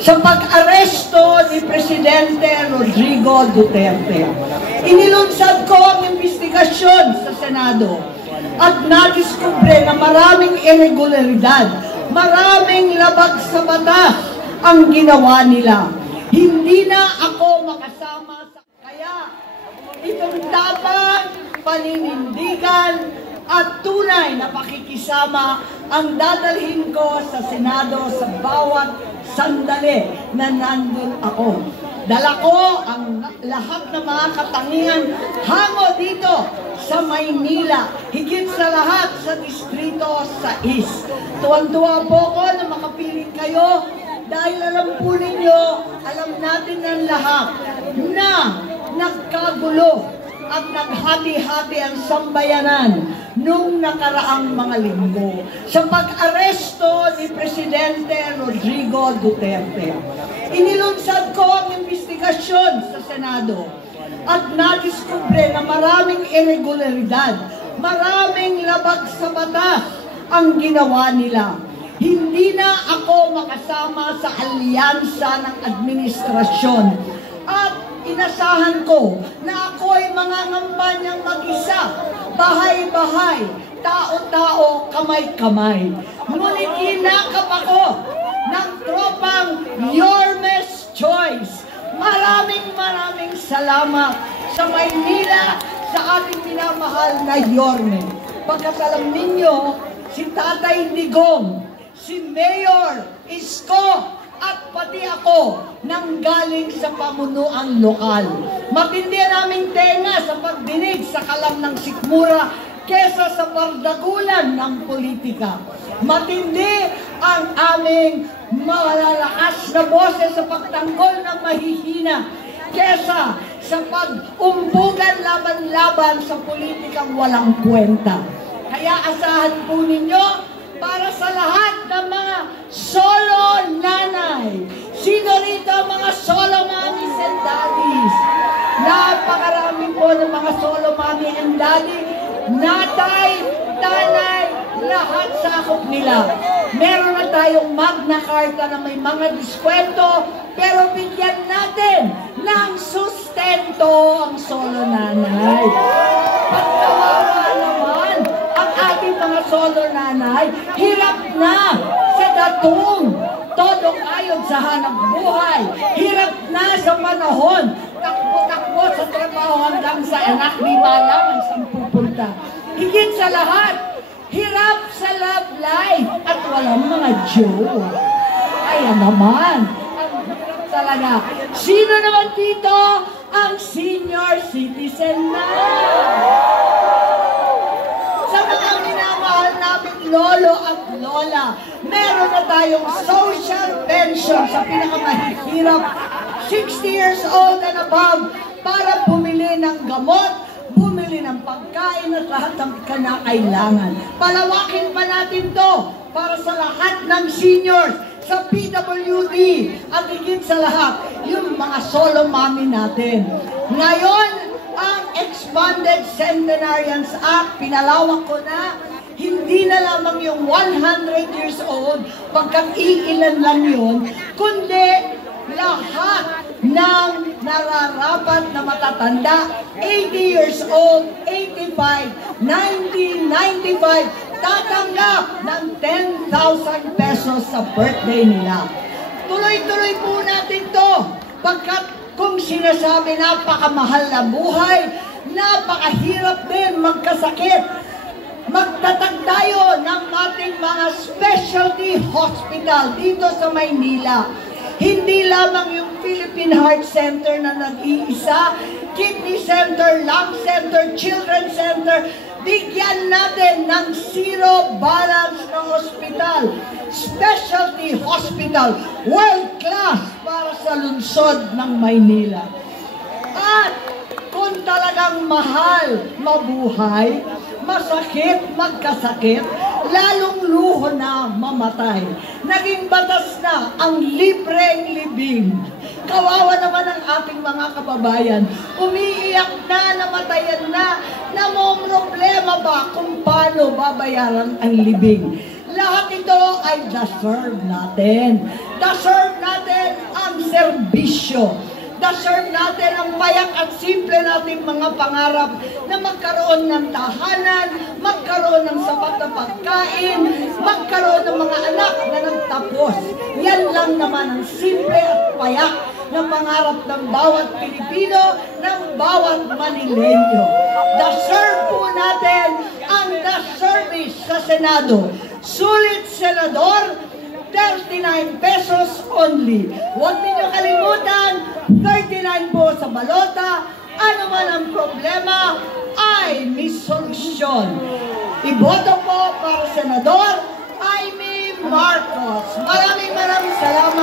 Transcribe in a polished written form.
sa pag-aresto ni Presidente Rodrigo Duterte. Inilunsad ko ang investigasyon sa Senado at nadiskubre na maraming irregularidad, maraming labag sa batas ang ginawa nila. Hindi na ako makasama sa kaya itong tapang paninindigan at tunay na pakikisama ang dadalhin ko sa Senado sa bawat sandali na nandun ako. Dala ko ang lahat ng mga katangian hango dito sa Maynila, higit sa lahat sa distrito sa East. Tuwang-tuwa po ko na makapiling kayo dahil alam po ninyo, alam natin ng lahat na nagkagulo at naghati-hati ang sambayanan nung nakaraang mga linggo sa pag-aresto ni Presidente Rodrigo Duterte. Inilunsad ko ang investigasyon sa Senado at nadiskubre na maraming irregularidad, maraming labag sa batas ang ginawa nila. Hindi na ako makasama sa alyansa ng administrasyon at inasahan ko na ako ay mangangampanyang mag-isa, bahay-bahay, tao-tao, kamay-kamay. Ngunit hinakap ako ng tropang Yormes Choice. Maraming salamat sa Maynila, sa ating minamahal na Yorme. Pagkat alam ninyo, si Tatay Digong, si Mayor Isko, at pati ako nanggaling sa pamunuang lokal. Matindi naming tenga sa pagdinig sa kalam ng sikmura kesa sa bardagulan ng politika. Matindi ang aming malalakas na boses sa pagtanggol ng mahihina kesa sa pag-umbugan laban-laban sa politikang walang kwenta. Kaya asahan po ninyo, para sa lahat ng mga solo nanay. Sino rito ang mga solo mommies and daddies? Napakarami po ng mga solo mommy and daddy. Natay, tanay, lahat sakop nila. Meron na tayong Magna Carta na may mga diskwento, pero bigyan natin ng sustento ang solo nanay. Pagkawawa naman ang ating mga solo nanay, hirap na sa datong, todo kayod sa hanap buhay. Hirap na sa panahon, takbo-takbo sa trabaho hanggang sa anak, di malaman saan pupunta. Higit sa lahat, hirap sa love life at walang mga jowa. Kaya naman, ang hirap talaga. Sino naman dito ang senior citizen na? Sa mga minamahal namin lolo at lola, meron na tayong social pension sa pinakamahihirap, 60 years old and above, para bumili ng gamot, bumili ng pagkain at lahat ng kinakailangan. Palawakin pa natin to para sa lahat ng seniors, sa PWD, at higit sa lahat, yung mga solo mommy natin. Ngayon, ang Expanded Centenarians Act, pinalawak ko na, hindi na lamang yung 100 years old, pagkat iilan lang yun, kundi lahat ng nararapat na matatanda, 80 years old, 85, 90, 95, tatanggap ng 10,000 pesos sa birthday nila. Tuloy-tuloy po natin to, pagkat kung sinasabi napakamahal na buhay, napakahirap din magkasakit. Magtatag tayo ng ating mga specialty hospital dito sa Maynila. Hindi lamang yung Philippine Heart Center na nag-iisa, Kidney Center, Lung Center, Children's Center, bigyan natin ng zero balance na hospital, specialty hospital, world class para sa lungsod ng Maynila. At kung talagang mahal mabuhay, masakit magkasakit, lalong luho na mamatay. Naging batas na ang libreng libing. Kawawa naman ang ating mga kababayan. Umiiyak na, namatayan na, namomroblema ba kung paano babayaran ang libing. Lahat ito ay deserve natin. Deserve natin bisyo. Deserve natin ang payak at simple nating mga pangarap na magkaroon ng tahanan, magkaroon ng sapat na pagkain, magkaroon ng mga anak na nagtapos. Yan lang naman ang simple at payak na pangarap ng bawat Pilipino, ng bawat Manilenyo. Deserve po natin ang the service sa Senado. Sulit, Senador, 39 pesos only. Huwag ninyo kalimutan, 39 po sa balota. Ano man ang problema, ay may solusyon. Iboto po para Senador Amy Marcos. Maraming salamat.